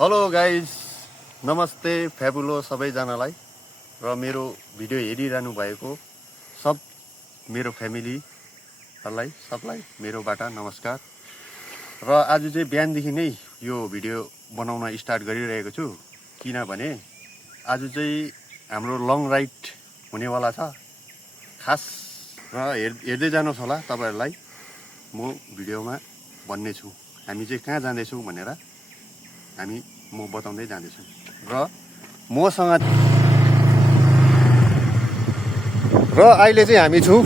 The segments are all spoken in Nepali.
हेलो गाइज, नमस्ते फ्याबुलो सबैजनालाई र मेरो भिडियो हेरिरहनु भएको सब मेरो फ्यामिलीहरूलाई सबलाई मेरोबाट नमस्कार। र आज चाहिँ बिहानदेखि नै यो भिडियो बनाउन स्टार्ट गरिरहेको छु, किनभने आज चाहिँ हाम्रो लङ राइड हुनेवाला छ खास। र हेर्दै जानुहोस् होला, तपाईँहरूलाई म भिडियोमा भन्ने छु हामी चाहिँ कहाँ जाँदैछौँ भनेर म बताउँदै जाँदैछु। र अहिले चाहिँ हामी छु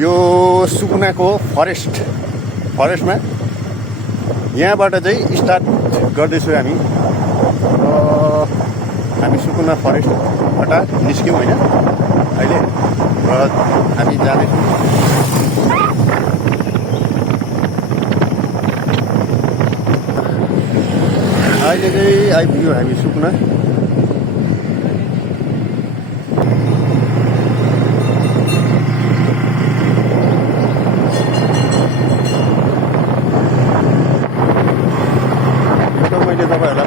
यो सुकुनाको फरेस्टमा। यहाँबाट चाहिँ स्टार्ट गर्दैछु हामी। हामी सुकुना फरेस्टबाट निस्क्यौँ होइन अहिले, र हामी जाँदैछौँ। अहिले चाहिँ आइपुग्यो हामी सुकुना। यो त मैले तपाईँहरूलाई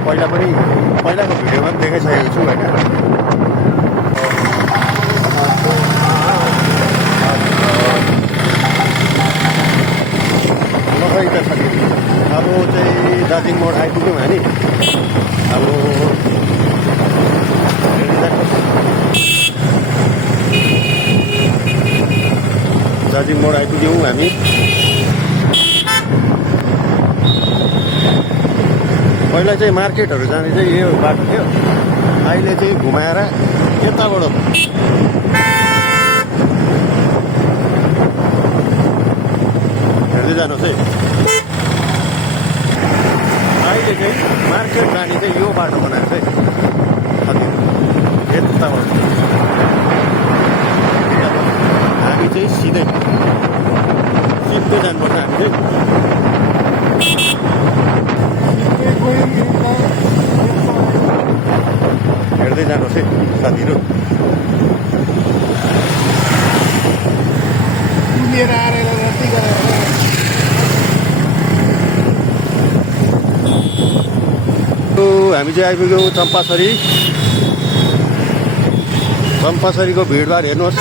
पहिलाको भिडियोमा पनि देखाइसकेको छु होइन। अब चाहिँ दार्जिलिङ मोड आइपुग्यौँ हामी। अब दार्जिलिङ मोड आइपुग्यौँ हामी। पहिला चाहिँ मार्केटहरू जाने चाहिँ यो बाटो थियो, अहिले चाहिँ घुमाएर यताबाट हेर्दै जानुहोस् है। अहिले चाहिँ मार्केट जाने चाहिँ यो बाटो बनाएको चाहिँ यताबाट हामी चाहिँ सिधै जानुपर्छ। हामी चाहिँ हेर्दै जानुहोस् है साथीहरू। हामी चाहिँ आइपुग्यौँ चम्पासरीको भिडभाड हेर्नुहोस्,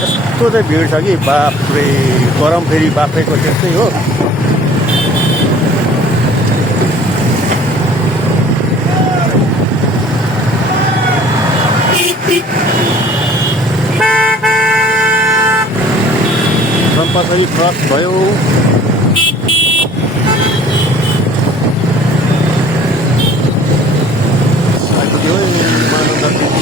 यस्तो चाहिँ भिड छ कि बाफ्रे। गरम फेरि बाफ्रेको त्यस्तै हो। चम्पासरी क्रस भयो। आइपुग्यो महानन्द ब्रिज।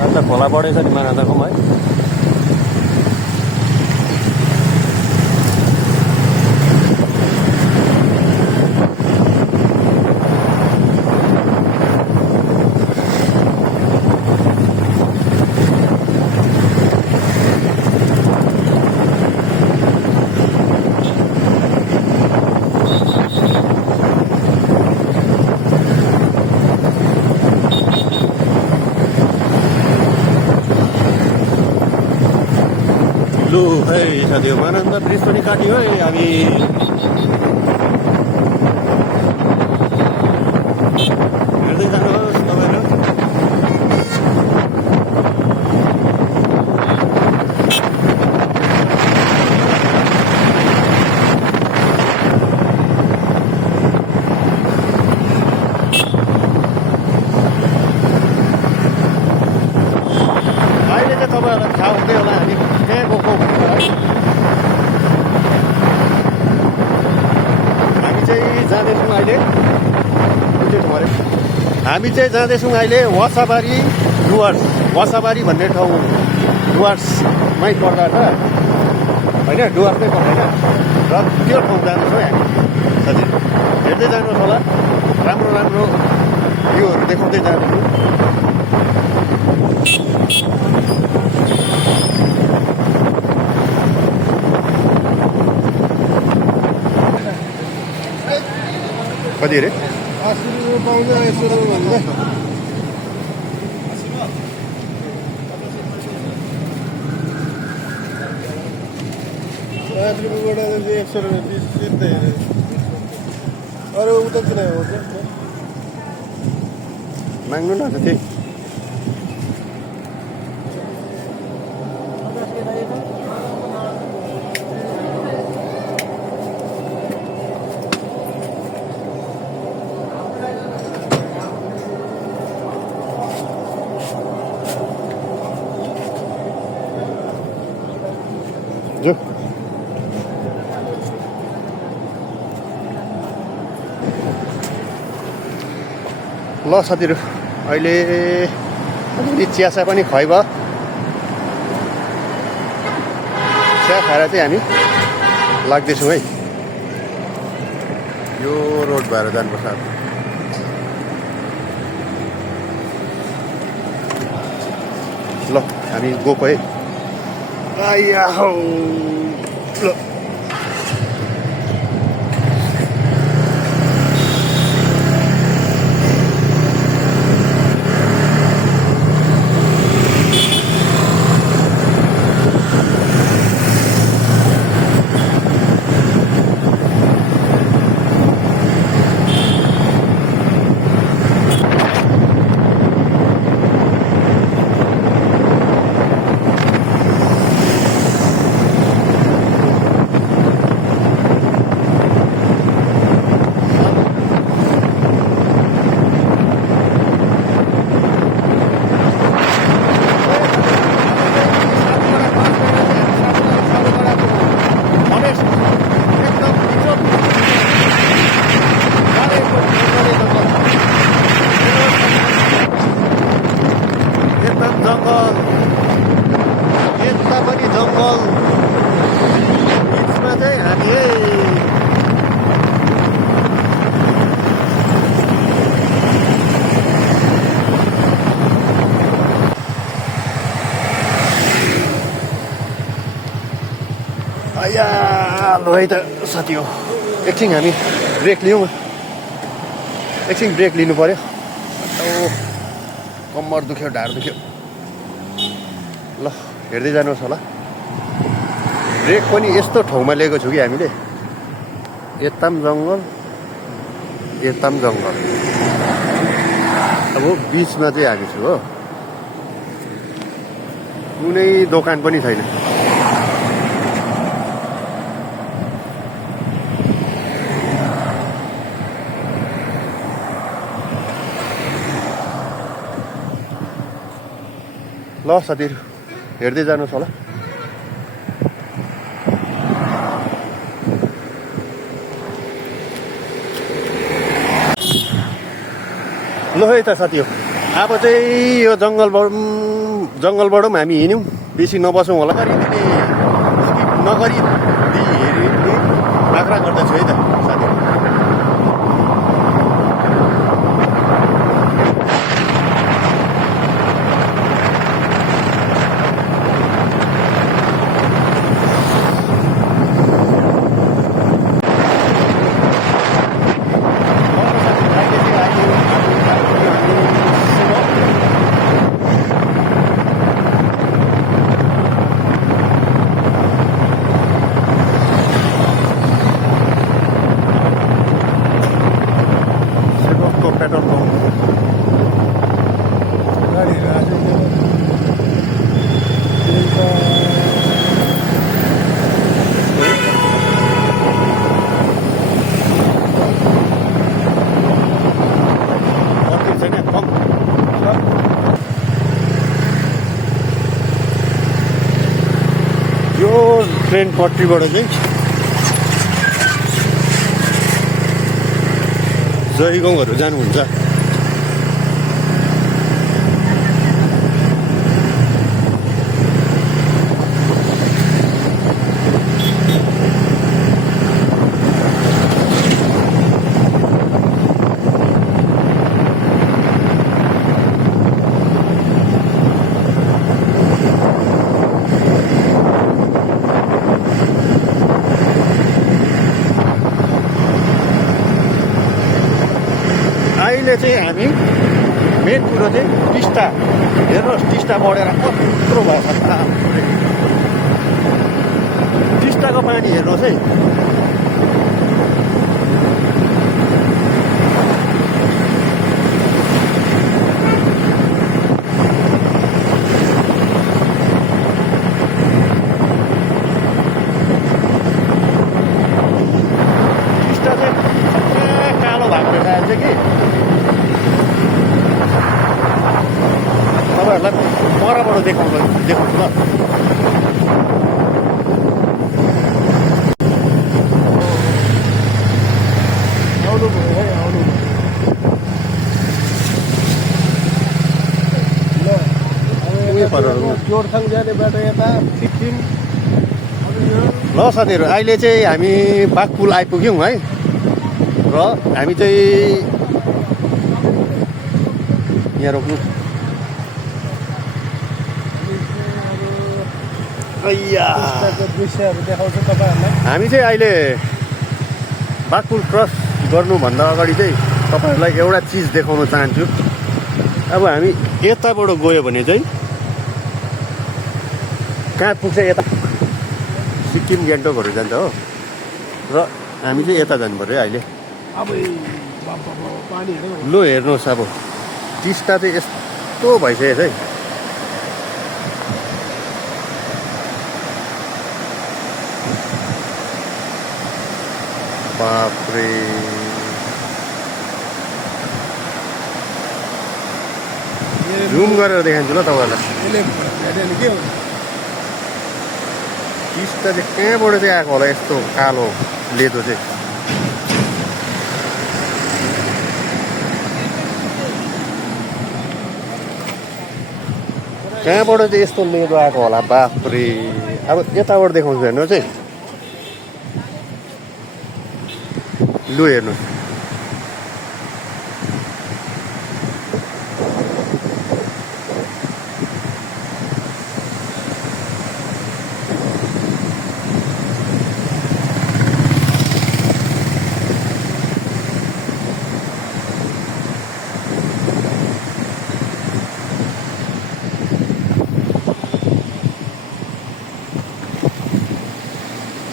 अन्त खोला बढेछ नि महानन्दको है। लु है साथीहरू, महानन्द ब्रिज पनि काट्यो है हामी। हेर्दै जानुहोस् तपाईँहरू। अहिले चाहिँ तपाईँहरूलाई थाहा हुँदै होला हामी कहाँ गएको है। हामी चाहिँ जाँदैछौँ अहिले हामी चाहिँ जाँदैछौँ अहिले वासाबारी भन्ने ठाउँ डुवर्समै पर्दछ होइन, डुवर्समै पर्दैन। र त्यो ठाउँ जाँदैछौँ हामी साथीहरू। हेर्दै जानुहोस् होला, राम्रो भ्यूहरू देखाउँदै जाँदैछु। कति अरे? 80 रुपियाँ पाउँछ यसो भन्दा। 5 रुपियाँबाट 100 रुपियाँ सिधै अरू उता किन हो माग्नु न त्यही जो ल साथीहरू अहिले अलिकति चियासा पनि खुवाइ भयो चिया खाएर चाहिँ हामी लाग्दैछौँ है यो रोड भएर जानुपर्छ ल हामी गएको है आइया हौ ल आया लो है त साथी हो एकछिन हामी ब्रेक लियौँ एकछिन ब्रेक लिनु पर्यो कम्मर दुख्यो ढाड दुख्यो ल हेर्दै जानुहोस् होला ब्रेक पनि यस्तो ठाउँमा लिएको छु कि हामीले यताम जङ्गल अब बिचमा चाहिँ आएको छु हो कुनै दोकान पनि छैन ल साथीहरू हेर्दै जानुहोस् होला ल है त साथी हो अब चाहिँ यो जङ्गलबाट पनि हामी हिँड्यौँ बेसी नबसौँ होला स्किप नगरी हेरी बाख्रा गर्दैछु है त साथी यो ट्रेन पट्टीबाट चाहिँ जयगाउँहरू जानुहुन्छ अहिले चाहिँ हामी मेन कुरो चाहिँ टिस्टा हेर्नुहोस् टिस्टा बढेर कत्रो भएछ टिस्टा टिस्टाको पानी हेर्नुहोस् है। टिस्टा चाहिँ कालो भएको देखाएको छ कि तपाईँहरूलाई परबाट देखाउँछु ल। आउनुभयो है, आउनुभयो। जोरथाङ जाने बाटो यता सिक्किम। ल साथीहरू, अहिले चाहिँ हामी बाघपुल आइपुग्यौँ है। र हामी चाहिँ यहाँ रोक्नु। दृश्यहरू देखाउँछु तपाईँहरूलाई। हामी चाहिँ अहिले बाघपुल क्रस गर्नुभन्दा अगाडि चाहिँ तपाईँहरूलाई एउटा चिज देखाउन चाहन्छु। अब हामी यताबाट गयो भने चाहिँ कहाँ पुग्छ, यता सिक्किम गान्तोकहरू जान्छ हो। र हामी चाहिँ यता जानु पऱ्यो अहिले। अब पानी हेर्नु लु हेर्नुहोस्, अब टिस्टा चाहिँ यस्तो भइसकेको छ है। बाफ्रे, जुम गरेर देखान्छु ल तपाईँहरूलाई। यसले भेट्यो के हुन्छ? टिस्टा चाहिँ कहाँबाट चाहिँ आएको होला यस्तो कालो लेदो चाहिँ। कहाँबाट चाहिँ यस्तो लेदो आएको होला, बाफ्रे। अब यताबाट देखाउँछु हेर्नुहोस् है। लु हेर्नुहोस्,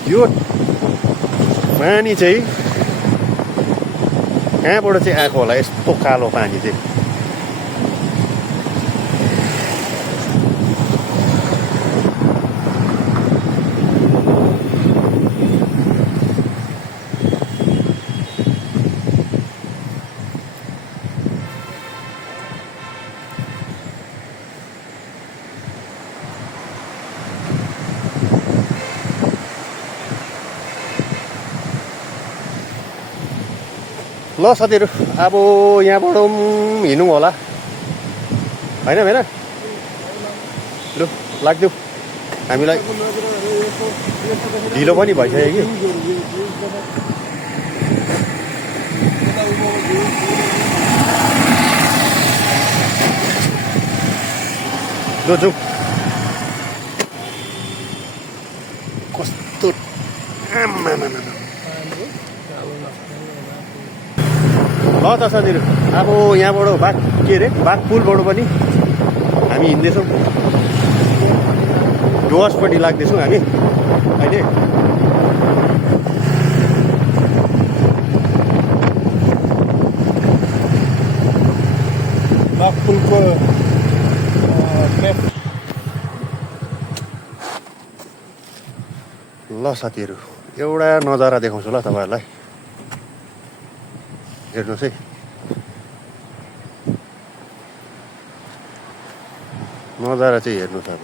यो पानी चाहिँ कहाँबाट चाहिँ आएको होला यस्तो कालो पानी चाहिँ। ल साथीहरू, अब यहाँबाट हिँडौँ होला, होइन होइन? लु लाग्दिउँ, हामीलाई ढिलो पनि भइसक्यो कि। लु जाउँ। कस्तो ल त साथीहरू, अब यहाँबाट के अरे बाघपुलबाट पनि हामी हिँड्दैछौँ। डुवर्सपट्टि लाग्दैछौँ हामी अहिले। बाघपुलको ल साथीहरू, एउटा नजारा देखाउँछु ल तपाईँहरूलाई, हेर्नुहोस् है। नजारा चाहिँ हेर्नुहोस् अब।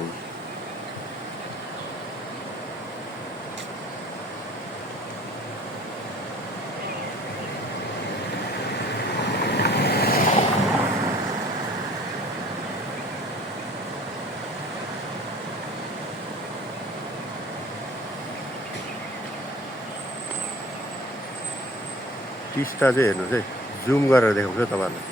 टिस्टा चाहिँ हेर्नुहोस् है, जुम गरेर देखाउँछु तपाईँहरूलाई।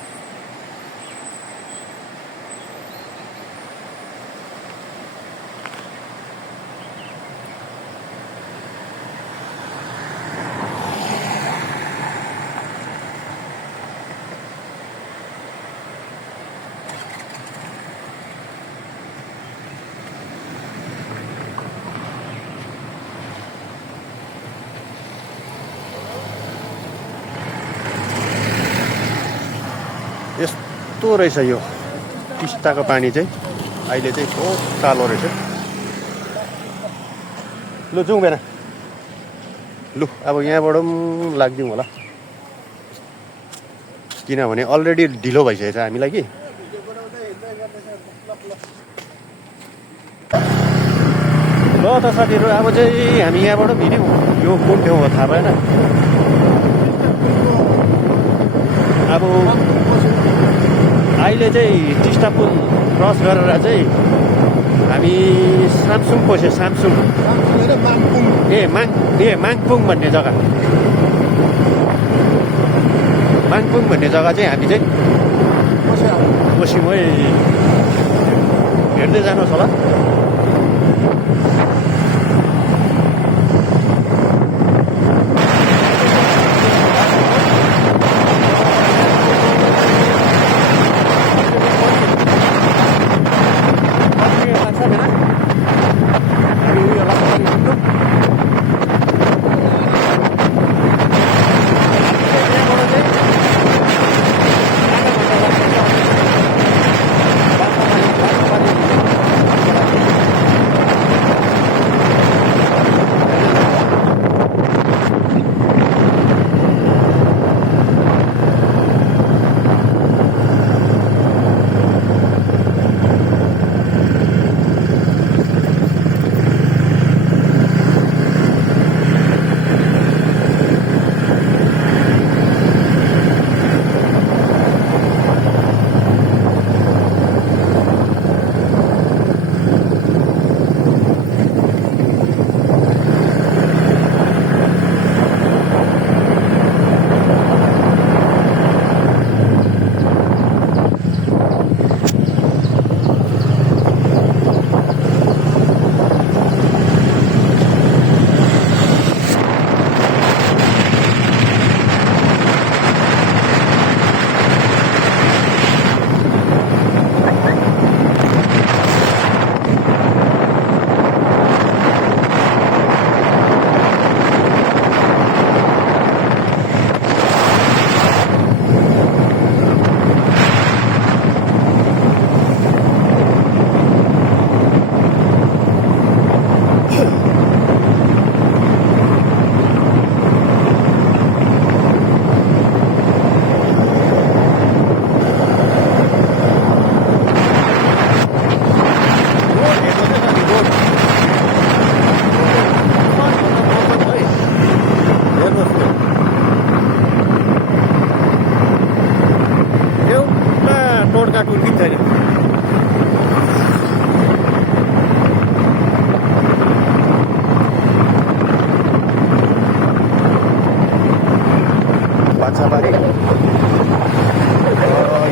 कस्तो रहेछ यो टिस्टाको पानी चाहिँ अहिले चाहिँ बहुत कालो रहेछ। लु जाउँ बेला लु अब यहाँबाट पनि लाग्दिउँ होला किनभने अलरेडी ढिलो भइसकेछ हामीलाई कि। ल त साथीहरू अब चाहिँ हामी यहाँबाट हिँड्यौँ यो कुन ठाउँ हो थाहा भएन। अब अहिले चाहिँ टिस्टा पुल क्रस गरेर चाहिँ हामी सामसुङ पस्यो। सामसुङ माङपुङ भन्ने जग्गा माङपुङ भन्ने जग्गा चाहिँ हामी चाहिँ पस्यौँ है। हेर्दै जानुहोस् होला।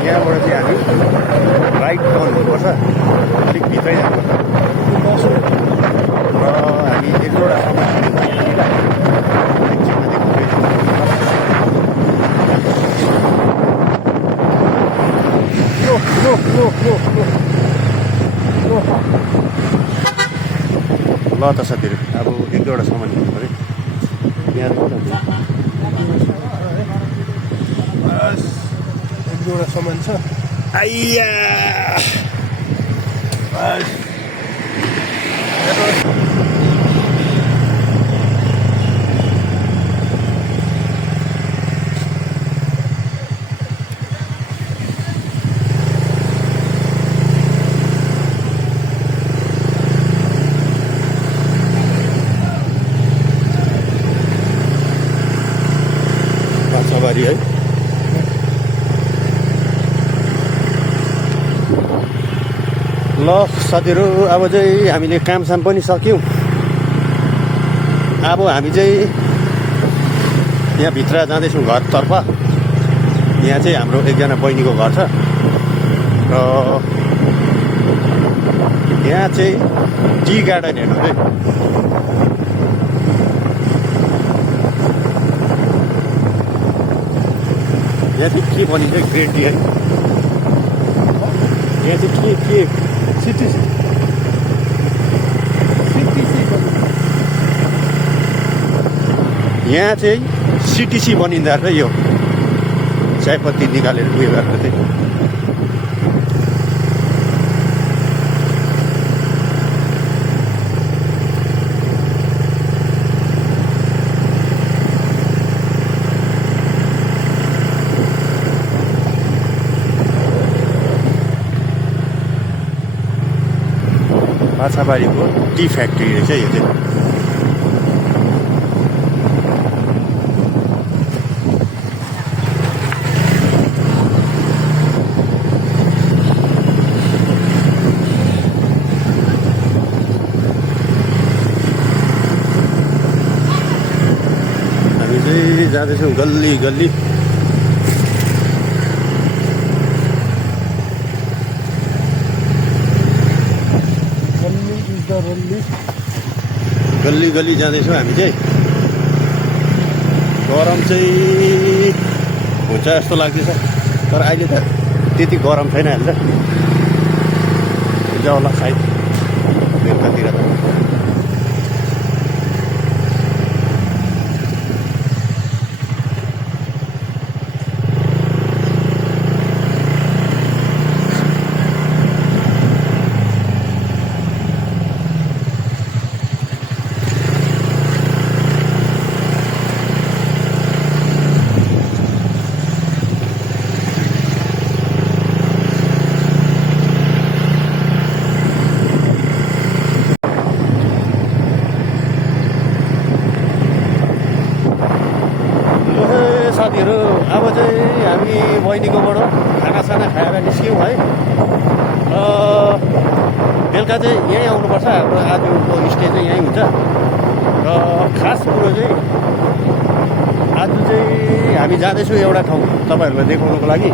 यहाँबाट चाहिँ हामी राइट गर्नुपर्छ, अलिक भित्रै जानुपर्छ र हामी एक दुईवटा ल त साथीहरू अब एक दुईवटा सामान किन्नु पऱ्यो यहाँ एक दुईवटा सामान छ। आइया सवारी है। ल साथीहरू अब चाहिँ हामीले कामसाम पनि सक्यौँ। अब हामी चाहिँ यहाँ भित्र जाँदैछौँ घरतर्फ। यहाँ चाहिँ हाम्रो एकजना बहिनीको घर छ र यहाँ चाहिँ टी गार्डन हेर्नु है। यहाँ चाहिँ के भनिन्छ ग्रेट टी है। यहाँ चाहिँ के सिटिसी यहाँ चाहिँ सिटिसी बनिँदो रहेछ यो चियापत्ती निकालेर उयो गरेर चाहिँ। माछाबारीको टी फ्याक्ट्री रहेछ यो चाहिँ। हामी चाहिँ जाँदैछौँ गल्ली गल्ली। गल्ली गल्ली जाँदैछौँ हामी चाहिँ। गरम चाहिँ हुन्छ जस्तो लाग्दैछ, तर अहिले त त्यति गरम छैन अहिले त। हुन्छ होला सायद बेलुकातिर त। साथीहरू अब चाहिँ हामी बहिनीकोबाट खानासाना खाएर निस्क्यौँ है। बेलुका चाहिँ यहीँ आउनुपर्छ, हाम्रो आजको स्टे चाहिँ यहीँ हुन्छ। र खास कुरो चाहिँ आज चाहिँ हामी जाँदैछौँ एउटा ठाउँ तपाईँहरूलाई देखाउनुको लागि।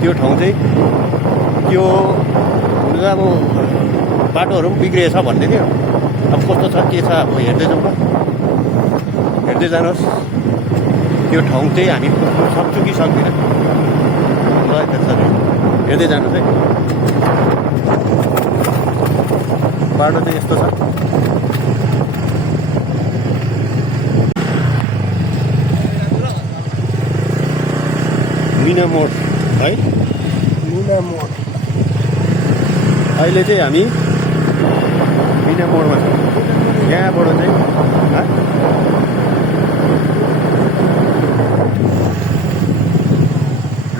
त्यो ठाउँ चाहिँ त्यो हुनु त अब बाटोहरू पनि बिग्रिएछ भन्ने थियो। अब कस्तो छ के छ अब हेर्दै जाउँ ल, हेर्दै जानुहोस्। त्यो ठाउँ चाहिँ हामी सक्छौँ कि सक्दिनँ ल त्यसरी हेर्दै जानुहोस् है। बाटो चाहिँ यस्तो छ। मिना मोड है, मिना मोड। अहिले चाहिँ हामी मिना मोडमा छौँ। यहाँबाट चाहिँ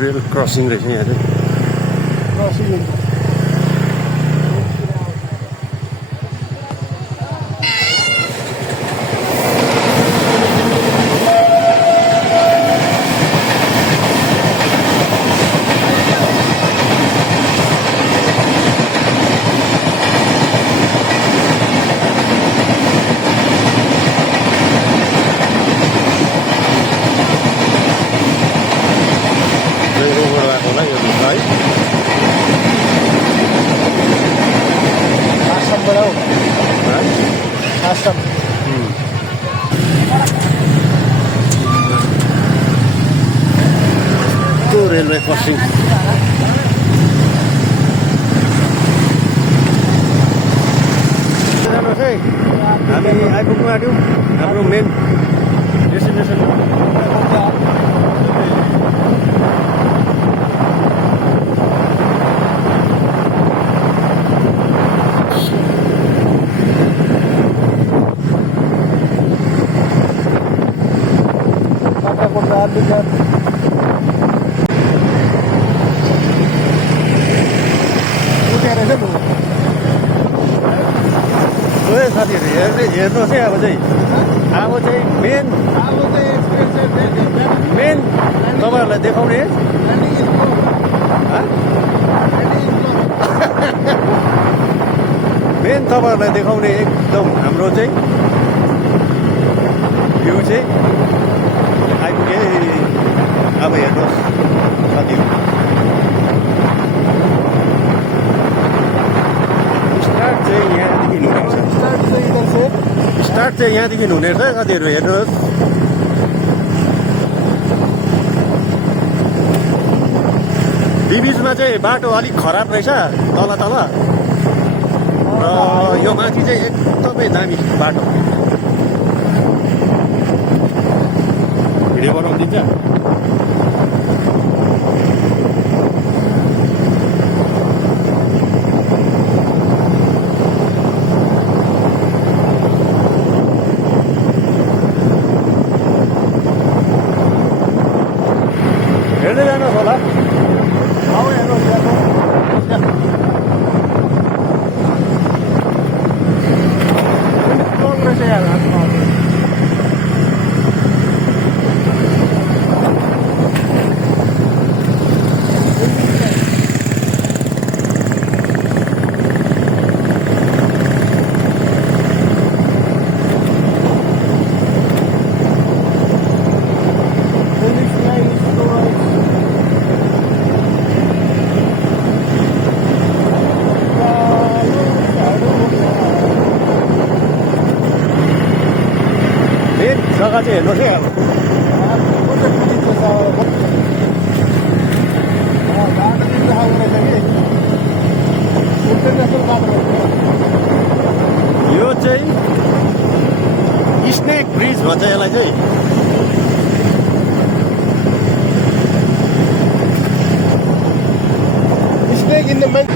रेल क्रसिङ रहेछ यहाँ चाहिँ। क्रसिङ त्यो रेलवे क्रसिङ। जानुहोस् है, हामी आइपुग्नु आँट्यौँ हाम्रो मेन डेस्टिनेसन। साथीहरू हेर्नुहोस् है, अब चाहिँ मेन तपाईँहरूलाई देखाउने एकदम हाम्रो चाहिँ भ्यू चाहिँ आइपुगे। अब हेर्नुहोस् साथीहरू, स्टार्ट चाहिँ यहाँदेखि हुने रहेछ। स्टार्ट चाहिँ यहाँदेखि हुने रहेछ साथीहरू, हेर्नुहोस्। बिचमा चाहिँ बाटो अलिक खराब रहेछ तल तल, र यो माथि चाहिँ एकदमै दामी बाटो। भिडियो बनाउनु दिन्छ। हेर्दै जानुहोस् होला। अब हेर्नुहोस् चाहिँ हेर्नुहोस् है अब यो चाहिँ स्नेक ब्रिज भन्छ यसलाई चाहिँ Snake in the mud.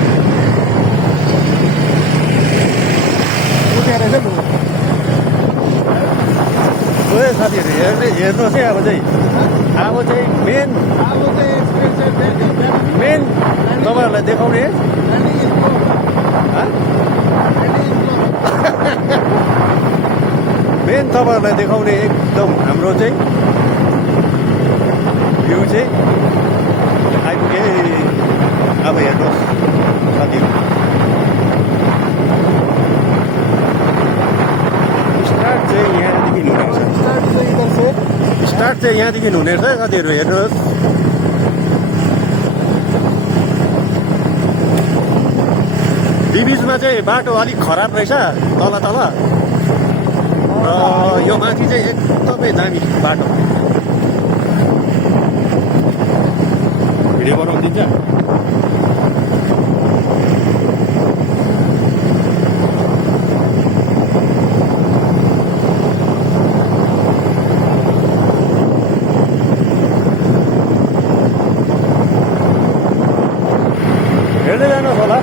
साथीहरू हेर्नुहोस् है अब चाहिँ मेन तपाईँहरूलाई देखाउने मेन तपाईँहरूलाई देखाउने एकदम हाम्रो चाहिँ भ्यू चाहिँ आइपुगे अब हेर्नुहोस् साथीहरू स्टार्ट चाहिँ यहाँदेखि हुने रहेछ स्टार्ट चाहिँ यहाँदेखि हुने रहेछ साथीहरू हेर्नुहोस् बिचमा चाहिँ बाटो अलिक खराब रहेछ तल तल र यो माथि चाहिँ एकदमै दामी बाटो भिडियो बनाउनु दिन्छ हेर्दै जानुहोस् होला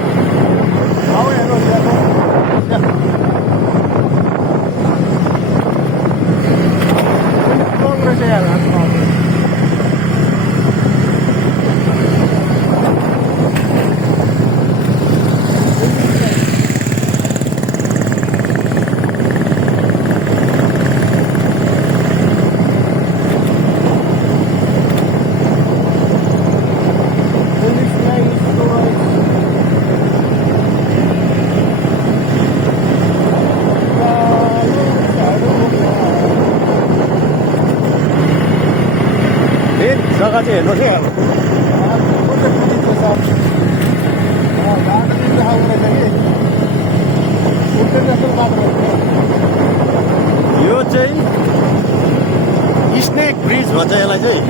जग्गा चाहिँ हेर्नुहोस् है अब यो चाहिँ स्नेक ब्रिज भन्छ यसलाई चाहिँ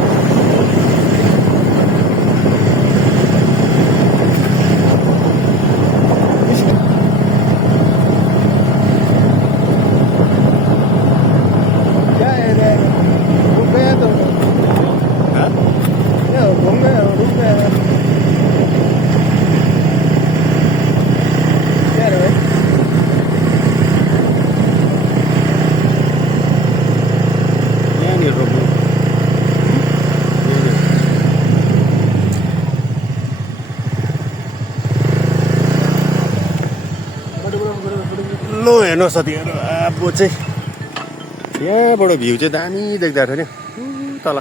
लो हेर्नुहोस् साथीहरू अब चाहिँ यहाँबाट भ्यू चाहिँ दामी देख्दा थियो नि तल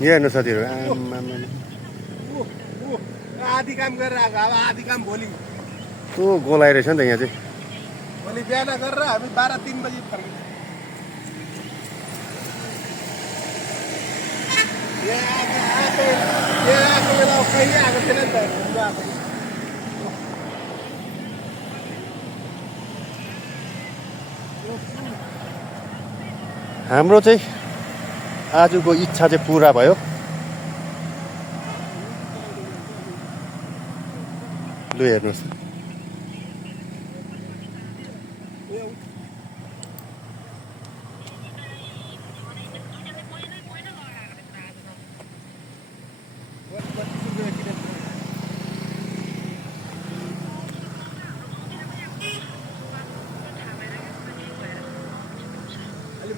यहाँ हेर्नुहोस् साथीहरू आधी काम गरेर आएको अब आधी काम भोलि कस्तो गोलाइ रहेछ नि त यहाँ चाहिँ भोलि बिहान गरेर हामी 12-3 बजी फर्किन्छ आएको बेला कहिले आएको थिएन नि त हाम्रो चाहिँ आजको इच्छा चाहिँ पुरा भयो लु हेर्नुहोस्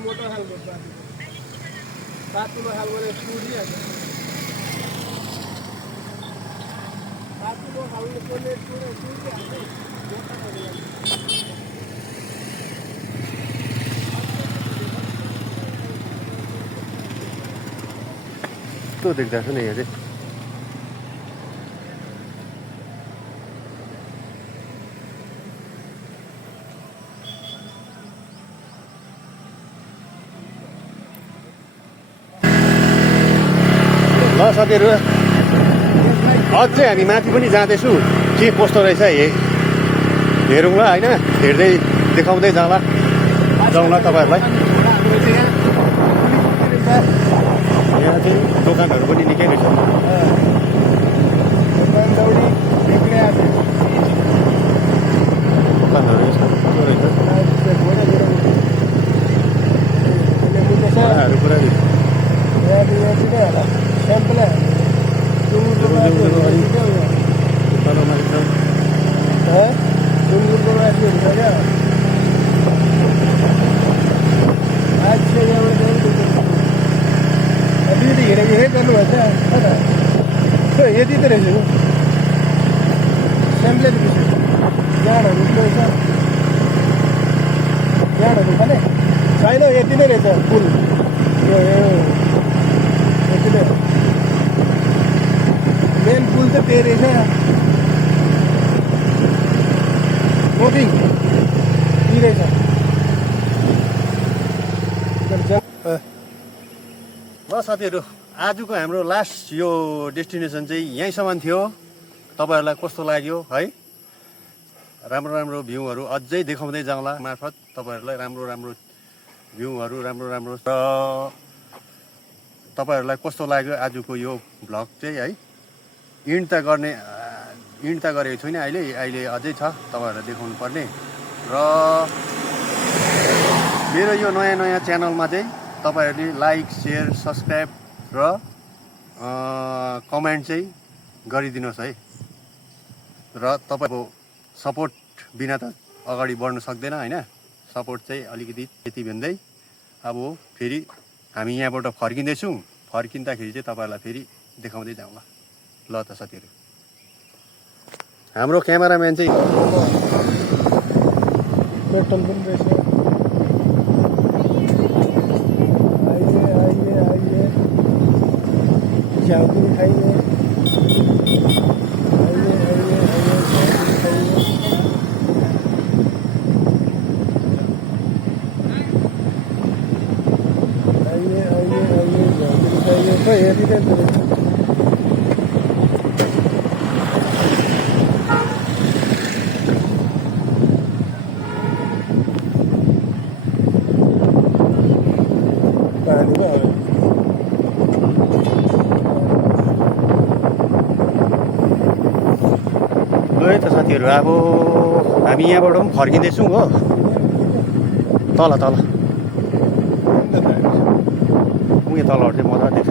मोटो खालको बाटोमा खालको सुरिहाल्छ बाटोमा खालको सुरिहाल्छ कस्तो देख्दा छ नि यहाँ चाहिँ साथीहरू अझै हामी माथि पनि जाँदैछु के कस्तो रहेछ हेरौँ ल होइन हेर्दै देखाउँदै जाउँला तपाईँहरूलाई यहाँ चाहिँ दोकानहरू पनि निकै रहेछ दोकानहरू यस्तो रहेछ घोडाहरू पुरा तलमा एकदम यति त रहेछ स्याम्पलेट जाँडहरू रहेछ जाँडहरू खाने छैन यति नै रहेछ पुल यति नै मेन पुल चाहिँ त्यही रहेछ नथिङ यी रहेछ ल साथीहरू आजको हाम्रो लास्ट यो डेस्टिनेसन चाहिँ यहीँसम्म थियो तपाईँहरूलाई कस्तो लाग्यो है राम्रो राम्रो भ्यूहरू अझै देखाउँदै जाउँला मार्फत तपाईँहरूलाई राम्रो राम्रो भ्यूहरू राम्रो राम्रो र तपाईँहरूलाई कस्तो लाग्यो आजको यो भ्लग चाहिँ है इन्ड त गरेको छुइनँ अहिले अझै छ तपाईँहरूलाई देखाउनु पर्ने र मेरो यो नयाँ च्यानलमा चाहिँ तपाईँहरूले लाइक सेयर सब्सक्राइब र कमेन्ट चाहिँ गरिदिनुहोस् है र तपाईँको सपोर्ट बिना त अगाडि बढ्न सक्दैन होइन सपोर्ट चाहिँ अलिकति त्यति भन्दै अब फेरि हामी यहाँबाट फर्किँदैछौँ फर्किँदाखेरि चाहिँ तपाईँहरूलाई फेरि देखाउँदै जाउँला ल त साथीहरू हाम्रो क्यामेराम्यान चाहिँ पेट्रोल पनि रहेछ आइए झाँक्री खाइए है त साथीहरू अब हामी यहाँबाट पनि फर्किँदैछौँ हो तल उयो तलहरू चाहिँ मजा देख्छ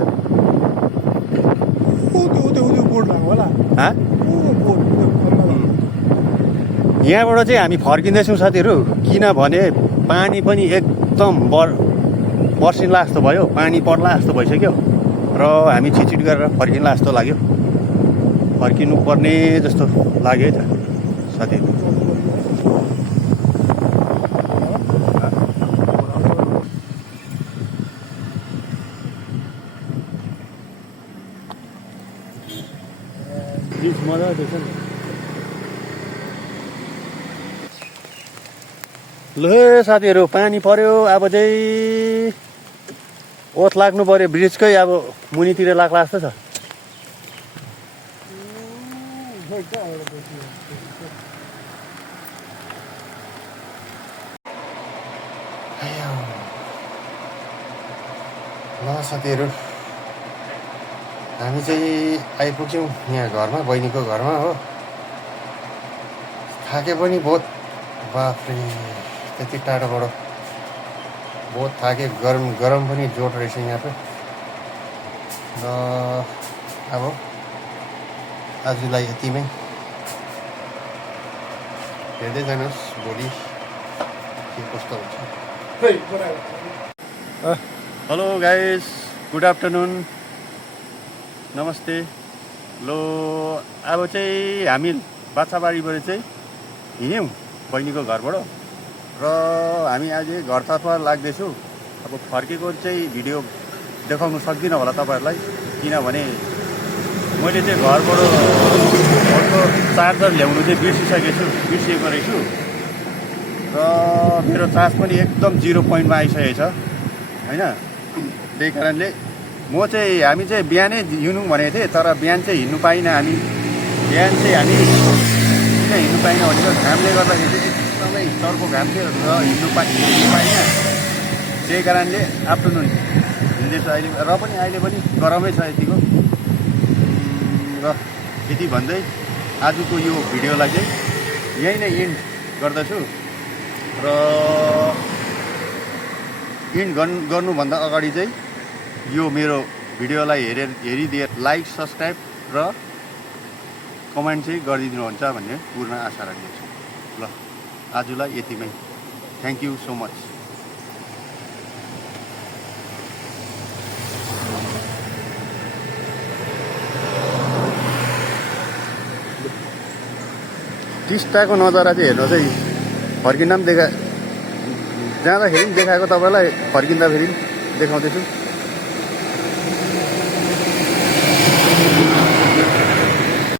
यहाँबाट चाहिँ हामी फर्किँदैछौँ साथीहरू किनभने पानी पनि एकदम बर्सिन्ला जस्तो भयो पानी पर्ला जस्तो भइसक्यो र हामी छिटछिट गरेर फर्किन्ला जस्तो लाग्यो फर्किनु पर्ने जस्तो लाग्यो है त साथीहरू मजा देख्छ नि ल साथीहरू पानी पर्यो अब चाहिँ ओत लाग्नु पर्यो ब्रिजकै अब मुनितिर लाग्ला जस्तो छ ल साथीहरू हामी चाहिँ आइपुग्यौँ यहाँ घरमा बहिनीको घरमा हो थाके पनि बहुत बाफ्रे त्यति टाढोबाट बहुत थाके गरम पनि जोड रहेछ यहाँ पे र अब आजलाई यतिमै हेर्दै जानुहोस् भोलि के कस्तो हुन्छ हेलो गाइस गुड आफ्टरनुन नमस्ते लो अब चाहिँ हामी बाछाबारीबाट चाहिँ हिँड्यौँ बहिनीको घरबाट र हामी अहिले घरतर्फ लाग्दैछु अब फर्केको चाहिँ भिडियो देखाउनु सक्दिनँ होला तपाईँहरूलाई किनभने मैले चाहिँ घरबाट फोनको चार्जर ल्याउनु चाहिँ बिर्सिएको रहेछु र मेरो चार्ज पनि एकदम 0 पोइन्टमा आइसकेको छ होइन त्यही कारणले हामी चाहिँ बिहानै हिँड्नु भनेको थिएँ, तर बिहान चाहिँ हिँड्नु पाइनँ हामी। बिहान चाहिँ हामी किन हिँड्नु पाइनँ भनेको घामले गर्दाखेरि चाहिँ एकदमै चर्को घाम थियो र हिँड्नु पाइनँ। त्यही कारणले आफ्टरनुन हिँड्दैछ अहिले, र पनि अहिले पनि गरमै छ यतिको। र यति भन्दै आजको यो भिडियोलाई चाहिँ यहीँ नै इन्ड गर्दछु। र इन्ड गर्नुभन्दा अगाडि चाहिँ यो मेरो भिडियोलाई हेरिदिए लाइक, सब्सक्राइब र कमेन्ट चाहिँ गरिदिनुहुन्छ भन्ने पूर्ण आशा राख्दछु। ल आजलाई यतिमै, थ्याङ्क यू सो मच। टिस्टाको नजारा चाहिँ हेर्नु चाहिँ फर्किँदा पनि जाँदाखेरि पनि देखाएको, तपाईँलाई फर्किँदा फेरि देखाउँदैछु।